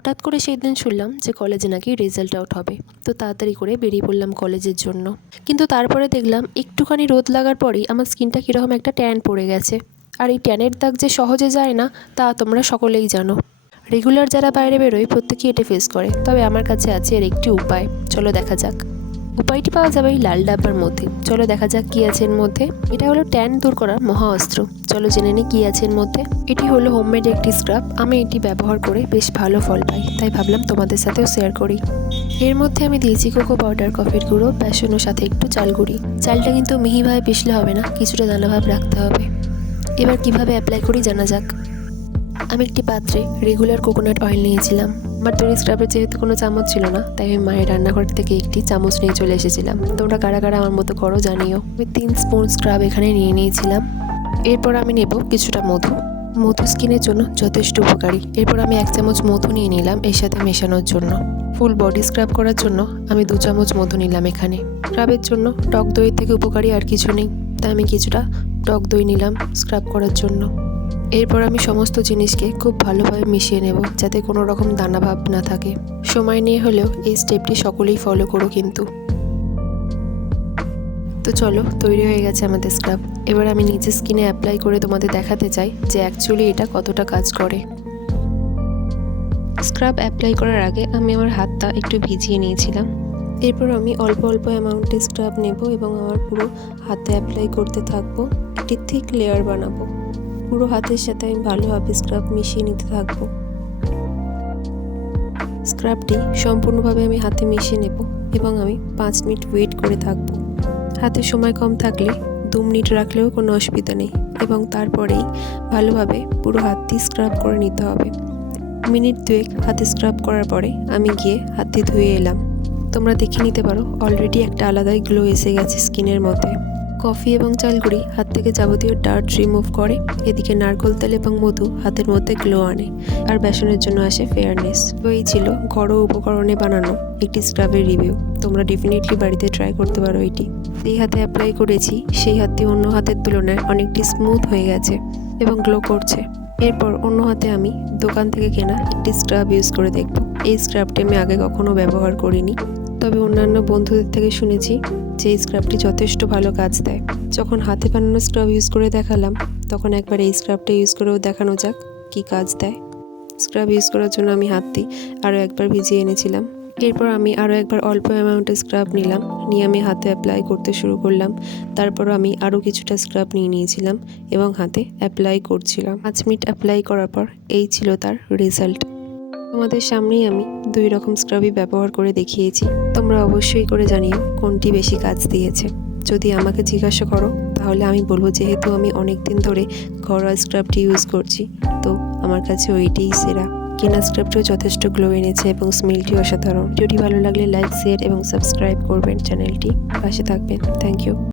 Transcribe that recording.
হঠাৎ করে সেই দিন শুনলাম যে কলেজে নাকি রেজাল্ট আউট হবে। তো তাড়াতাড়ি করে বেরিয়ে পড়লাম কলেজের জন্য। কিন্তু তারপরে দেখলাম একটুখানি রোদ লাগার পরেই আমার স্কিনটা কীরকম একটা ট্যান পড়ে গেছে। আর এই ট্যানের দাগ যে সহজে যায় না তা তোমরা সকলেই জানো। রেগুলার যারা বাইরে বেরোয় প্রত্যেকেই এটা ফেস করে, তবে আমার কাছে আছে এর একটি উপায়। চলো দেখা যাক। উপায়টি পাওয়া যাবে এই লাল ডাব্বার মধ্যে। চলো দেখা যাক কী আছে এর মধ্যে। এটা হলো ট্যান দূর করার মহা অস্ত্র। চলো জেনে নিই কী আছে এর মধ্যে। এটি হলো হোমমেড একটি স্ক্রাব। আমি এটি ব্যবহার করে বেশ ভালো ফল পাই, তাই ভাবলাম তোমাদের সাথেও শেয়ার করি। এর মধ্যে আমি দিয়েছি কোকো পাউডার, কফির গুঁড়ো, বেসন ও সাথে একটু চাল গুঁড়ি। চালটা কিন্তু মিহিভাবে পিষলে হবে না, কিছুটা দানাভাব রাখতে হবে। এবার কিভাবে অ্যাপ্লাই করি জানা যাক। আমি একটি পাত্রে রেগুলার কোকোনাট অয়েল নিয়েছিলাম। আমার তৈরি স্ক্রাবের যেহেতু কোনো চামচ ছিল না, তাই আমি মায়ের রান্নাঘর থেকে একটি চামচ নিয়ে চলে এসেছিলাম। তোমরা কারা কারা আমার মতো করো জানিও। আমি 3 স্পুন স্ক্রাব এখানে নিয়ে নিয়েছিলাম। এরপর আমি নেব কিছুটা মধু। মধু স্কিনের জন্য যথেষ্ট উপকারী। এরপর আমি 1 চামচ মধু নিয়ে নিলাম এর সাথে মেশানোর জন্য। ফুল বডি স্ক্রাব করার জন্য আমি 2 চামচ মধু নিলাম এখানে। স্ক্রাবের জন্য টক দইয়ের থেকে উপকারী আর কিছু নেই, তাই আমি কিছুটা টক দই নিলাম স্ক্রাব করার জন্য। এরপর আমি সমস্ত জিনিসকে খুব ভালোভাবে মিশিয়ে নেব, যাতে কোনো রকম দানাভাব না থাকে। সময় নিয়ে হলেও এই স্টেপটি সকলেই ফলো করো কিন্তু। তো চলো, তৈরি হয়ে গেছে আমাদের স্ক্রাব। এবার আমি নিজের স্কিনে অ্যাপ্লাই করে তোমাদের দেখাতে চাই যে অ্যাকচুয়ালি এটা কতটা কাজ করে। স্ক্রাব অ্যাপ্লাই করার আগে আমি আমার হাতটা একটু ভিজিয়ে নিয়েছিলাম। এরপর আমি অল্প অল্প অ্যামাউন্টে স্ক্রাব নেব এবং আমার পুরো হাতে অ্যাপ্লাই করতে থাকবো। একটি থিক লেয়ার বানাবো। পুরো হাতের সাথে আমি ভালোভাবে স্ক্রাব মিশিয়ে নিতে থাকবো। স্ক্রাবটি সম্পূর্ণভাবে আমি হাতে মিশিয়ে নেব এবং আমি 5 মিনিট ওয়েট করে থাকবো। হাতে সময় কম থাকলে 2 মিনিট রাখলেও কোনো অসুবিধা নেই এবং তারপরেই ভালোভাবে পুরো হাতটি স্ক্রাব করে নিতে হবে। মিনিট 2 হাতে স্ক্রাব করার পরে আমি গিয়ে হাতটি ধুয়ে এলাম। তোমরা দেখে নিতে পারো অলরেডি একটা আলাদাই গ্লো এসে গেছে স্কিনের মধ্যে। কফি এবং চালগুড়ি হাত থেকে যাবতীয় ডার্ট রিমুভ করে। এদিকে নারকেল তেল এবং মধু হাতের মধ্যে গ্লো আনে, আর বেসনের জন্য আসে ফেয়ারনেস। তো এই ছিল ঘরোয়া উপকরণে বানানো একটি স্ক্রাবের রিভিউ। তোমরা ডেফিনেটলি বাড়িতে ট্রাই করতে পারো এটি। যেই হাতে অ্যাপ্লাই করেছি সেই হাতটি অন্য হাতের তুলনায় অনেকটি স্মুথ হয়ে গেছে এবং গ্লো করছে। এরপর অন্য হাতে আমি দোকান থেকে কেনা একটি স্ক্রাব ইউজ করে দেখব। এই স্ক্রাবটি আমি আগে কখনো ব্যবহার করিনি, তবে অন্যান্য বন্ধুদের থেকে শুনেছি যে এই স্ক্রাবটি যথেষ্ট ভালো কাজ দেয়। যখন হাতে বানানো স্ক্রাব ইউজ করে দেখালাম, তখন একবার এই স্ক্রাবটা ইউজ করেও দেখানো যাক কী কাজ দেয়। স্ক্রাব ইউজ করার জন্য আমি হাতটি আরও একবার ভিজিয়ে এনেছিলাম। এরপর আমি আরও একবার অল্প অ্যামাউন্টের স্ক্রাব নিলাম, নিয়ে আমি হাতে অ্যাপ্লাই করতে শুরু করলাম। তারপর আমি আরও কিছুটা স্ক্রাব নিয়ে নিয়েছিলাম এবং হাতে অ্যাপ্লাই করছিলাম। 5 মিনিট অ্যাপ্লাই করার পর এই ছিল তার রেজাল্ট। তোমাদের সামনেই আমি 2 রকম স্ক্রাবই ব্যবহার করে দেখিয়েছি। তোমরা অবশ্যই করে জানিও কোনটি বেশি কাজ দিয়েছে। যদি আমাকে জিজ্ঞাসা করো তাহলে আমি বলবো, যেহেতু আমি অনেক দিন ধরে ঘরোয়া স্ক্রাবটি ইউজ করছি, তো আমার কাছে ওইটিই সেরা। কেনা স্ক্রাবটিও যথেষ্ট গ্লো এনেছে এবং স্মেলটি অসাধারণ। ভিডিওটি ভালো লাগলে লাইক, শেয়ার এবং সাবস্ক্রাইব করবেন চ্যানেলটি। পাশে থাকবেন। Thank you.